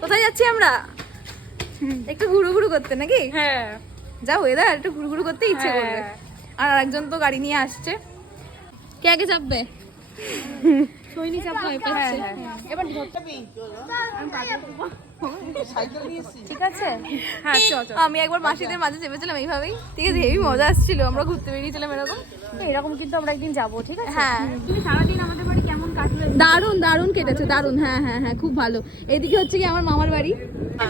কোথায় যাচ্ছি আমরা? একটু ঘুরু ঘুরু করতে নাকি? হ্যাঁ যা ওয়েদার, একটু ঘুরু ঘুরু করতে ইচ্ছে করবে। আর আরেকজন তো গাড়ি নিয়ে আসছে। কে আগে চাপবে? সৈনি চাপ ভয় পাচ্ছে। এবার ঠিক আছে। হ্যাঁ চ চ। আমি একবার মাসিদের মাঝে চেপেছিলাম এইভাবেই, ঠিক আছে, হেভি মজা আসছিল। আমরা ঘুরতে বেরিয়েছিলাম এরকম। এরকম কিন্তু আমরা একদিন যাবো, ঠিক আছে? হ্যাঁ, তুমি সারাদিন আমাদের বাড়ি কেমন কাটবে? দারুন দারুন কেটেছে, দারুন। হ্যাঁ হ্যাঁ হ্যাঁ, খুব ভালো। এদিকে হচ্ছে কি আমার মামার বাড়ি।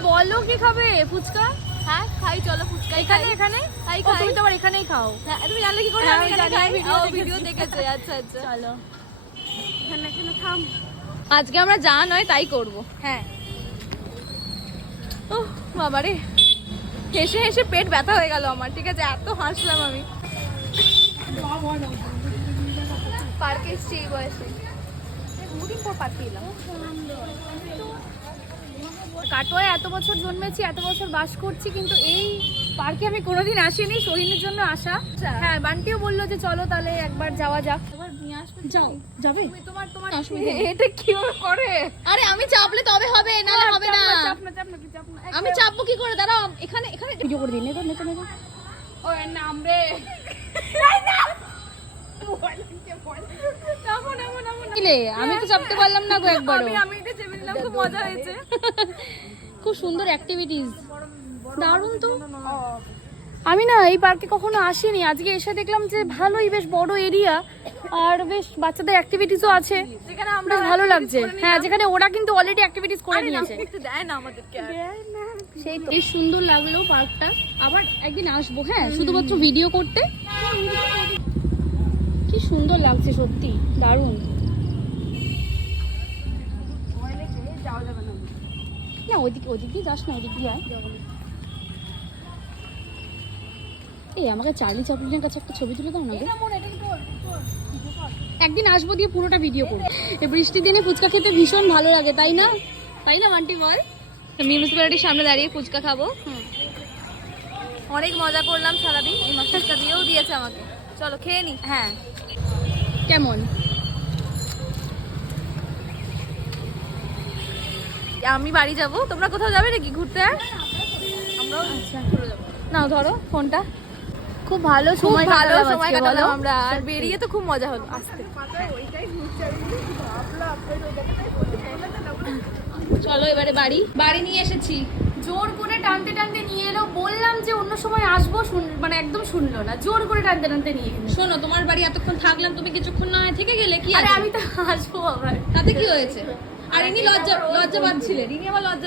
বলো কি খাবে? ফুচকা? হ্যাঁ খাই, চলো ফুচকাই খাই। এখানে এখানে খাই ও, খাই। তুমি তো আবার এখানেই খাও। হ্যাঁ, তুমি জানলে কি করে? হ্যাঁ, আমি আমি এখানে জানি, খাই। আমি ভিডিও দেখেছে। আচ্ছা আচ্ছা, চলো এখানে এখানে থাম। আজকে আমরা যা নয় তাই করব। হ্যাঁ ও বাবারে, হেসে হেসে পেট ব্যথা হয়ে গেল আমার, ঠিক আছে, এত হাসলাম আমি। পার্কে এসছি এই বয়সে, দুদিন পর পার্কে এলাম। কাটোয়ায় এত বছর জন্মেছি, এত বছর বাস করছি, কিন্তু এই পার্কে আমি কোনোদিন আসিনি। সোহিনীর জন্য আসা। হ্যাঁ, বান্টিও বললো যে চলো তাহলে একবার যাওয়া যাক। এবার নিয়ে আসবে। যাও, যাবে? তোমার তোমার অসুবিধা নেই। এটা কি করে? আরে আমি চাপলে তবে হবে, নাহলে হবে না। চাপ না, চাপ না, চাপ না। আমি চাপবো কি করে? দাঁড়াও, এখানে এখানে ভিডিও করে দিন, নেতো নেতো নেতো। ও এর নাম রে। আমি তো চাপতে পারলাম না গো একবারও। আমি এটা চেপে দিলাম, খুব মজা হয়েছে। খুব সুন্দর অ্যাক্টিভিটিস, দারুণ তো। আমি না এই পার্কে কখনো আসিনি, আজকে এসে দেখলাম যে ভালোই, বেশ বড় এরিয়া, আর বেশ বাচ্চাদের অ্যাক্টিভিটিসও আছে, যেখানে আমরা বেশ ভালো লাগছে। হ্যাঁ, যেখানে ওরা কিন্তু অলরেডি অ্যাক্টিভিটিস করে নিয়েছে। একটু দেয় না আমাদেরকে আর। সেই তো বেশ সুন্দর লাগলো পার্কটা। আবার একদিন আসবো, হ্যাঁ, শুধুমাত্র ভিডিও করতে। কি সুন্দর লাগছে সত্যি, দারুণ। না ওইদিকে, ওইদিকে যাস না, ওইদিকে যা। এই আমাকে চার্লি চ্যাপলিনের কাছে একটা ছবি তুলে দাও না গো। একদিন আসবো, দিয়ে পুরোটা ভিডিও করবো। এই বৃষ্টির দিনে ফুচকা খেতে ভীষণ ভালো লাগে, তাই না? তাই না বান্টি, বল? মিউনিসিপ্যালিটির সামনে দাঁড়িয়ে ফুচকা খাবো। অনেক মজা করলাম সারাদিন। এই মাছটা দিয়েও দিয়েছে আমাকে। চলো খেয়ে নি। হ্যাঁ, কেমন? আমি বাড়ি যাব, তোমরা কোথাও যাবে নাকি ঘুরতে? আমরাও ঘুরে যাবো। নাও ধরো ফোনটা। খুব ভালো খুব সময় ভালো কাটালাম সময় আজকে, কাটালাম বলো? আমরা, আর বেরিয়ে তো খুব মজা হলো। আসতে চলো এবারে বাড়ি। বাড়ি নিয়ে এসেছি। জোর করে টানতে টানতে নিয়ে এলো। বললাম যে অন্য সময় আসবো, মানে একদম শুনলো না, জোর করে টানতে টানতে নিয়ে এলো। শোনো, তোমার বাড়ি এতক্ষণ থাকলাম, তুমি কিছুক্ষণ না থেকে গেলে কি আরে আছে? আমি তো আসবো আবার। তাতে কি হয়েছে? আর ইনি লজ্জা লজ্জা পাচ্ছিলেন, ইনি আবার লজ্জা